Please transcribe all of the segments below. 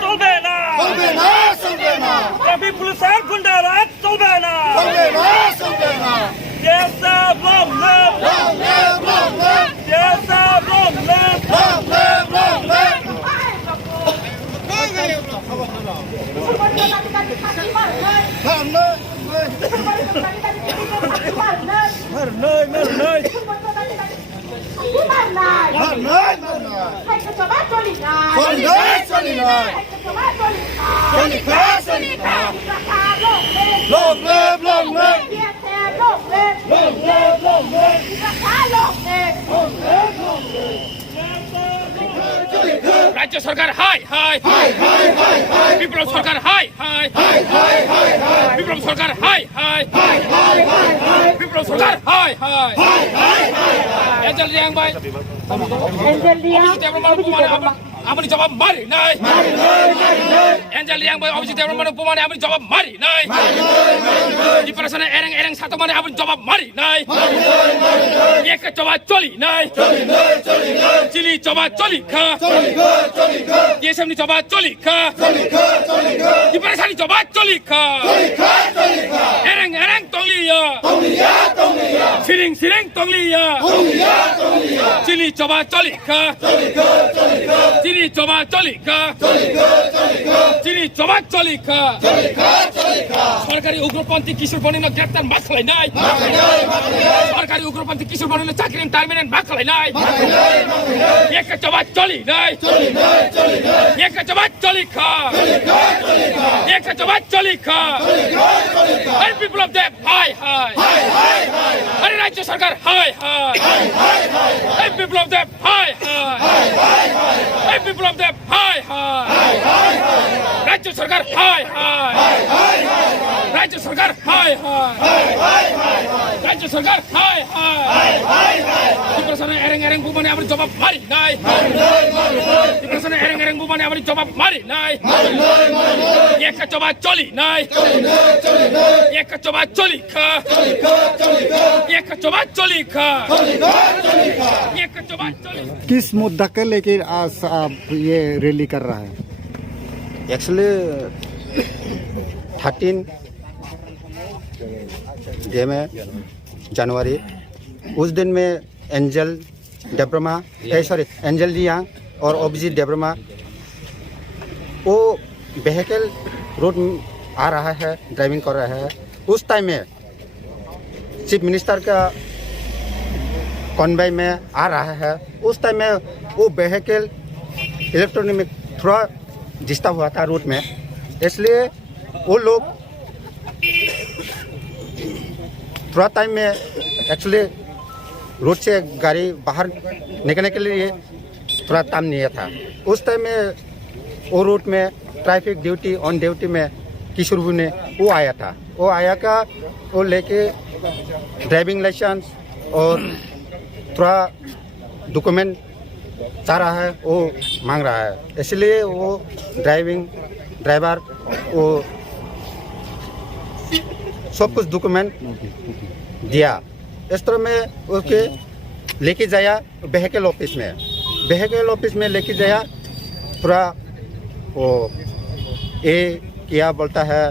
চলবে না ট্রাফিক পুলিশের গুন্ডারাজ চলবে না রাজ্য সরকার হাই হাই বিপ্লব সরকার হাই হাই বিপ্লব সরকার হাই হাই বিপ্লব সরকার হাই হাই এঞ্জেল রিয়াং ভাই আপনি জবাব মারি নাই এঞ্জেল রিয়াং ভাই অভিজিৎ দেববর্মনের প্রমাণে আপনি জবাব মারি নাই ডিপ্রেশনে এরেং এরেং সাত মানে আপনি জবাব মারি নাই এক জবাব চলি নাই চিলি জবাব চলি খা ডিএসএমনি জবাব চলি খা ডিপ্রেশনি জবাব চলি খা এরেং এরেং তংলিয়া সিরিং সিরিং তংলিয়া চিলি জবাব চলি খা চিনি চবা চলিকা চিনি চবা চলিকা সরকারি উগ্রপন্থী কিশোর বনিল গ্রেপ্তার মাসলাই নাই সরকারি উগ্রপন্থী কিশোর বনিল চাকরি টার্মিনেট মাসলাই নাই এক চবা চলি নাই এক চবা চলিকা এক চবা চলিকা আরে বিপ্লব দেব হাই হাই আরে রাজ্য সরকার হাই হাই আরে Biplab Deb high high Biplab Deb high high রাজ্য সরকার হাই হাই রাজ্য সরকার হাই হাই রাজ্য সরকার হাই হাই ডিপ্রেশনে এরেং এরেং বুমানে আপনি জবাব মারি নাই ডিপ্রেশনে এরেং এরেং বুমানে আপনি জবাব মারি নাই এক জবাব চলি নাই এক জবাব চলি খা এক জবাব চলি খা এক জবাব চলি किस मुद्दा के लेकर आज आप ये रैली कर रहा है? एक्चुअली 13 डे में जनवरी उस दिन में एंजल डेब्रमा एंजल रियांग और अभिजीत डेब्रमा वो व्हीकल रोड आ रहा है, ड्राइविंग कर रहा है। उस टाइम में चीफ मिनिस्टर का कॉन्वॉय में आ रहा है। उस टाइम में वो व्हीकल इलेक्ट्रॉनिक में थोड़ा डिस्टर्ब हुआ था रूट में, इसलिए वो लोग थोड़ा टाइम में एक्चुअली रोड से गाड़ी बाहर निकलने के लिए थोड़ा टाइम नहीं था। उस टाइम में वो रूट में ट्रैफिक ड्यूटी ऑन ड्यूटी में किशोर ने वो आया था। वो आया का वो लेके ड्राइविंग लाइसेंस और थोड़ा डॉक्यूमेंट चाह रहा है, वो मांग रहा है। इसलिए वो ड्राइवर वो सब कुछ डॉक्यूमेंट दिया। इस तरह में उसके लेके जाया व्हीकल ऑफिस में लेके जाया। थोड़ा वो ए क्या बोलता है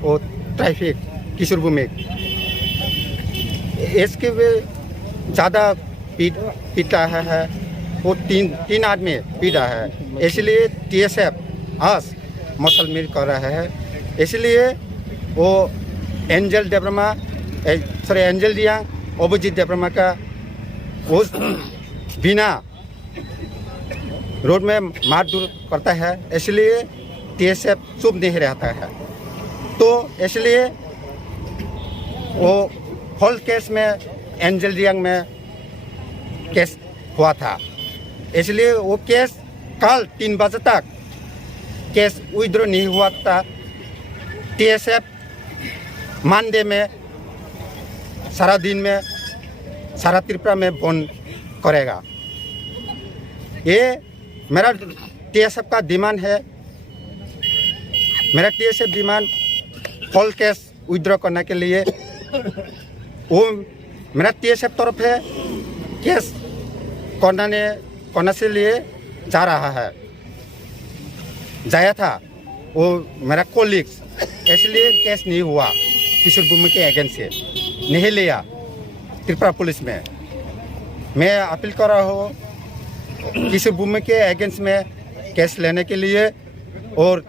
वो ट्रैफिक किशोर भूमि इसके ज़्यादा पीट रहा है। वो तीन आदमी पीट रहा है, इसलिए TSF आज मसल मिल कर रहा है। इसलिए वो एंजल रियांग अभिजीत डेब्रमा का वो बिना रोड में मारधूर करता है, इसलिए TSF चुप नहीं रहता है। तो इसलिए वो हॉल केस में एंजल रियांग में केस हुआ था, इसलिए वो केस कल 3 बजे तक केस विड्रॉ नहीं हुआ था। TSF मंडे में सारा दिन में सारा त्रिपुरा में बंद करेगा। ये मेरा TSF का डिमांड है। मेरा TSF demand hall case withdraw करने के लिए वो मेरा TSF तरफ है केस करने से लिए जा रहा है, जाया था वो मेरा कोलीग्स, इसलिए केस नहीं हुआ किशोर भूमि के अगेंस्ट से, नहीं लिया त्रिपुरा पुलिस में। मैं अपील कर रहा हूँ किशोर भूमि के अगेंस्ट में केस लेने के लिए और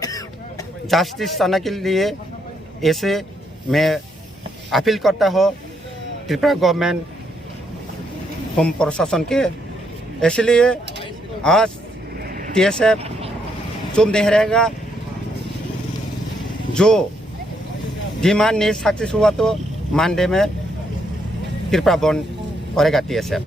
जस्टिस आने के लिए। ऐसे मैं अपील करता हूँ त्रिपुरा गवर्नमेंट होम प्रशासन के। इसलिए आज TSF चुप नहीं रहेगा, जो डिमांड नहीं सक्सेस हुआ तो मंडे में त्रिपुरा बंद करेगा TSF।